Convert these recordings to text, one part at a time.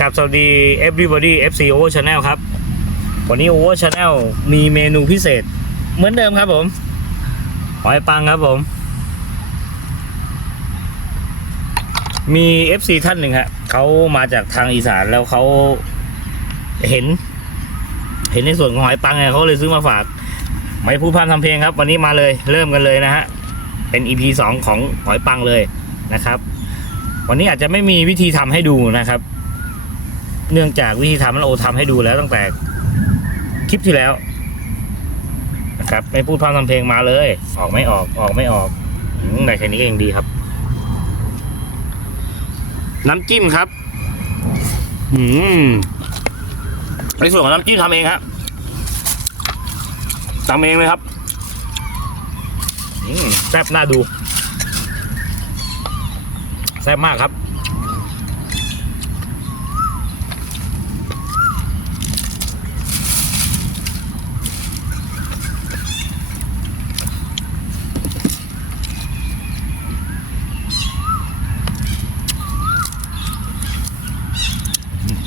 กับสวัสดี everybody FC Over Channel ครับ วันนี้ Over Channel มีเมนูพิเศษ เหมือนเดิมครับผม หอยปังครับผม มี FC ท่านหนึ่งฮะเขามาจากทางอีสานแล้วเขาเห็น เห็นในส่วนของหอยปังไงเขาเลยซื้อมาฝาก ไม่พูดพร่ำทำเพลงครับ วันนี้มาเลยเริ่มกันเลยนะฮะ เป็น EP สองของหอยปังเลยนะครับ วันนี้อาจจะไม่มีวิธีทำให้ดูนะครับ เนื่องจากวิธีทำนั้นโอทำให้ดูแล้วตั้งแต่คลิปที่แล้วนะครับไม่พูดพร่ำทำเพลงมาเลย ออกไม่ออกออกไม่ออกอืมได้แค่นี้ก็ยังดีครับ น้ำจิ้มครับ อืมในส่วนของน้ำจิ้มทำเองครับทำเองเลยครับแซ่บน่าดูแซ่บมากครับ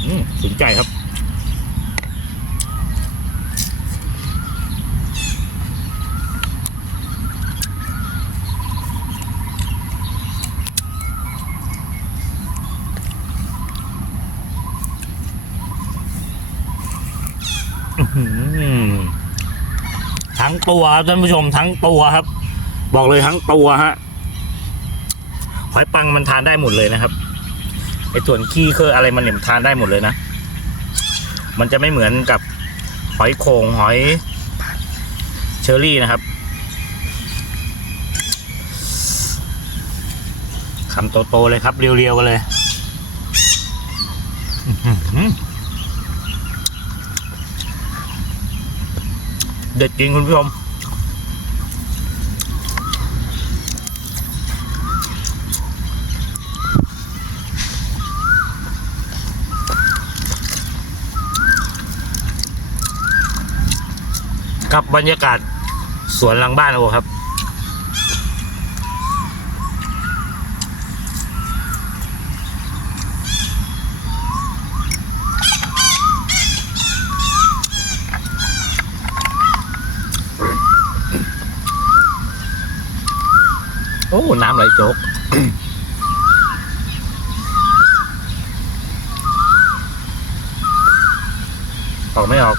อืมสนใจ ครับ ทั้งตัวครับท่านผู้ชมทั้งตัวครับ บอกเลยทั้งตัวฮะหอยปังมันทานได้หมดเลยนะครับไอส่วนขี้เคออะไรมันเนี่ยมันทานได้หมดเลยนะ มันจะไม่เหมือนกับหอยโขงหอยเชอรี่นะครับคำโตๆเลยครับ เรียวๆกันเลยเด็ดจริงคุณผู้ชม กับบรรยากาศสวนหลังบ้านโอครับ โอ้ น้ำไหลโจกออกไม่ออก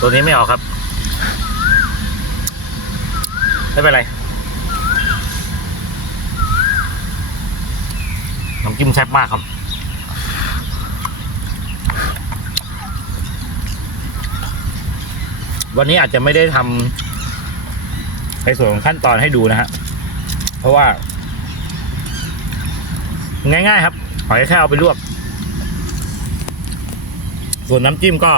ตัวนี้ไม่ออกครับ ไม่เป็นไรน้ำจิ้มแซ่บมากครับวันนี้อาจจะไม่ได้ทำในส่วนของขั้นตอนให้ดูนะฮะ เพราะว่า ง่ายๆครับ หอยแค่เอาไปลวก ส่วนน้ำจิ้มก็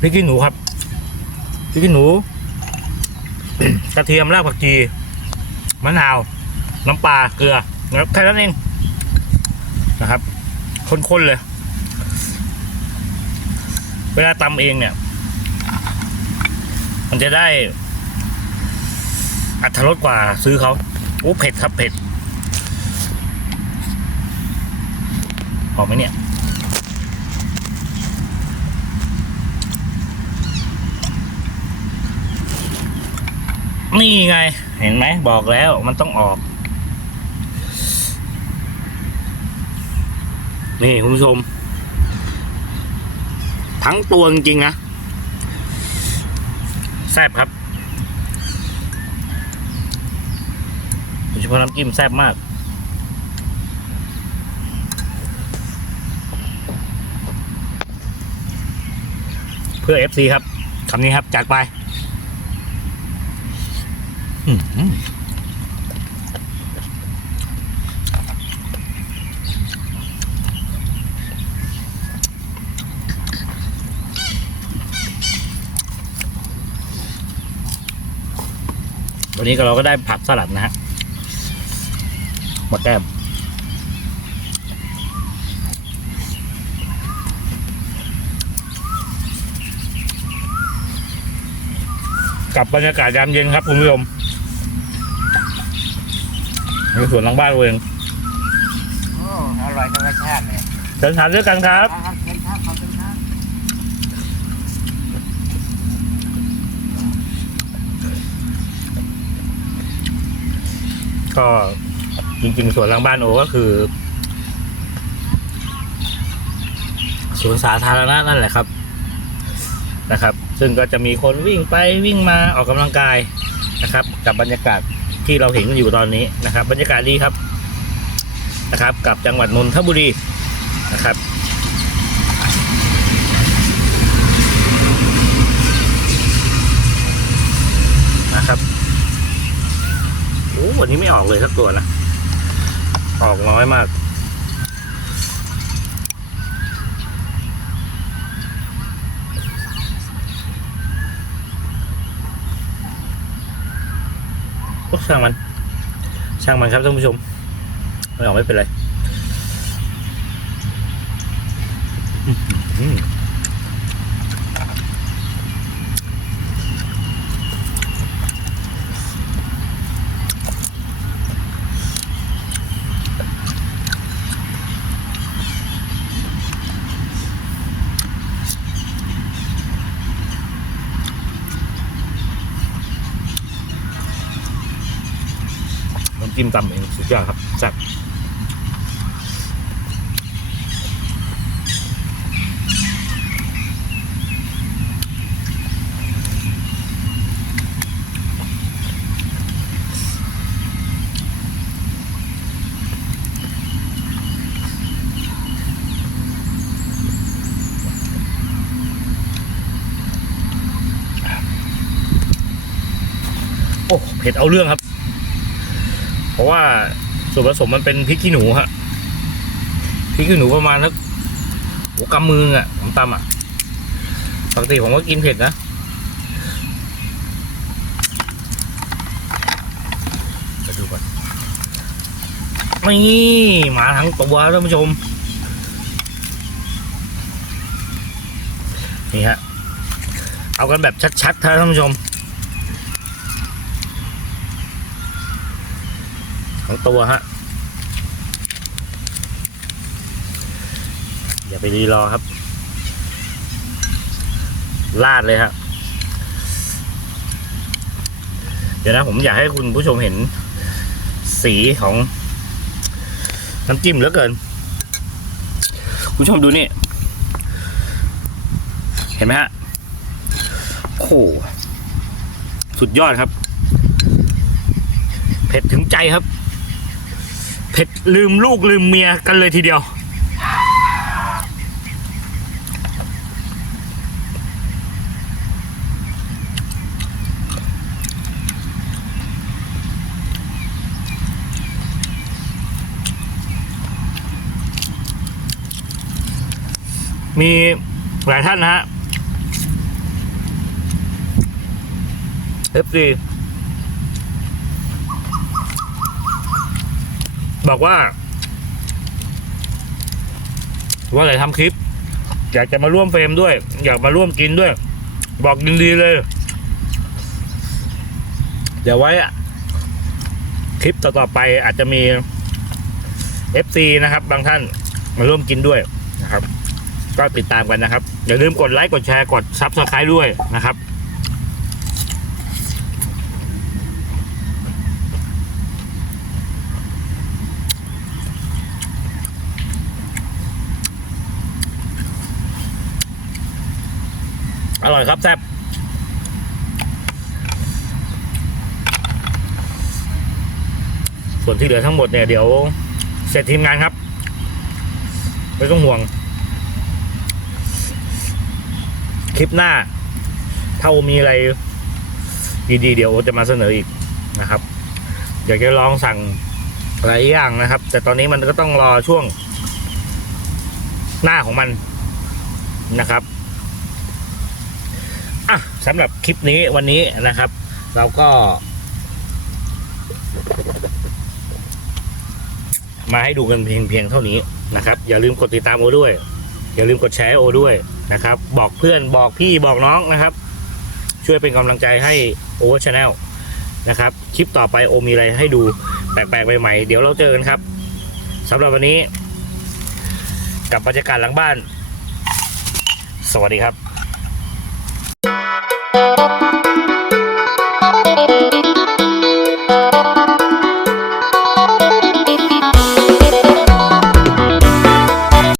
พริกขี้หนูครับพริกขี้หนู กระเทียมรากผักชีมะนาว น้ำปลาเกลือนะครับแค่นั้นเองนะครับข้นๆเลย เวลาตำเองเนี่ย มันจะได้อัตรสกว่าซื้อเขาโอ้เผ็ดครับเผ็ดหอมไหมเนี่ย นี่ไง เห็นไหมบอกแล้วมันต้องออก นี่คุณผู้ชม ทั้งตัวจริงๆนะแซ่บครับโดยเฉพาะน้ำจิ้มแซ่บมาก เพื่อ FC ครับคำนี้ครับจัดไป วันนี้ก็เราก็ได้ผักสลัดนะฮะหมดแก้มกับบรรยากาศยามเย็นครับคุณผู้ชม ในสวนหลังบ้านเราเองโอ้อร่อยธรรมชาติเลยเดินทางด้วยกันครับครับเชิญครับขอบคุณครับก็จริงๆสวนหลังบ้านโอก็คือสวนสาธารณะนั่นแหละครับนะครับ ซึ่งก็จะมีคนวิ่งไปวิ่งมาออกกำลังกายนะครับ กับบรรยากาศ ที่เราเห็นกันอยู่ตอนนี้นะครับ บรรยากาศดีครับนะครับ กับจังหวัดนนทบุรีนะครับนะครับโอ้วันนี้ไม่ออกเลยสักตัวนะ ออกน้อยมาก โอ้ช่างมัน ช่างมันครับท่านผู้ชมไม่ออกไม่เป็นไร จิ้มตำเองสุดยอดครับแซ่บโอ้เผ็ดเอาเรื่องครับ ราะว่าส่วนผสมมันเป็นพริกขี้หนูฮะพริกขี้หนูประมาณสักหัวกำมืออะผมตำอะปกติผมก็กินเผ็ดนะจะดูก่อนนี่มาทั้งตัวท่านผู้ชม นี่ฮะ เอากันแบบชัดๆท่านผู้ชม ทั้งตัวฮะ อย่าไปรีรอครับ ลาดเลยฮะเดี๋ยวนะผมอยากให้คุณผู้ชมเห็นสีของน้ำจิ้มเหลือเกิน คุณผู้ชมดูนี่ เห็นไหมฮะโอ้โหสุดยอดครับ เผ็ดถึงใจครับ ผ็ดลืมลูกลืมเมียกันเลยทีเดียว มีหลายท่านนะฮะ FC บอกว่า ว่าอะไรทำคลิป อยากจะมาร่วมเฟรมด้วย อยากมาร่วมกินด้วย บอกยินดีเลย เดี๋ยวไว้อะคลิปต่อๆไปอาจจะมี FC นะครับ บางท่านมาร่วมกินด้วยนะครับ ก็ติดตามกันนะครับ อย่าลืมกดไลค์กดแชร์กดซับสไคร b e ด้วยนะครับ ร่อยครับแซ่บส่วนที่เหลือทั้งหมดเนี่ยเดี๋ยวเสร็จทีมงานครับ ไม่ต้องห่วง คลิปหน้า ถ้ามีอะไรดีๆ เดี๋ยวจะมาเสนออีกนะครับอยากจะลองสั่งหลายอย่างนะครับ แต่ตอนนี้มันก็ต้องรอช่วงหน้าของมันนะครับ สำหรับคลิปนี้วันนี้นะครับ เราก็ มาให้ดูกันเพียงเพียงเท่านี้นะครับ อย่าลืมกดติดตามโอด้วย อย่าลืมกดแชร์โอด้วยนะครับ บอกเพื่อนบอกพี่บอกน้องนะครับ ช่วยเป็นกำลังใจให้โอเวอร์ชาแนลนะครับคลิปต่อไปโอมีอะไรให้ดูแปลกๆใหม่ๆเดี๋ยวเราเจอกันครับสำหรับวันนี้กับบรรยากาศหลังบ้าน สวัสดีครับ Música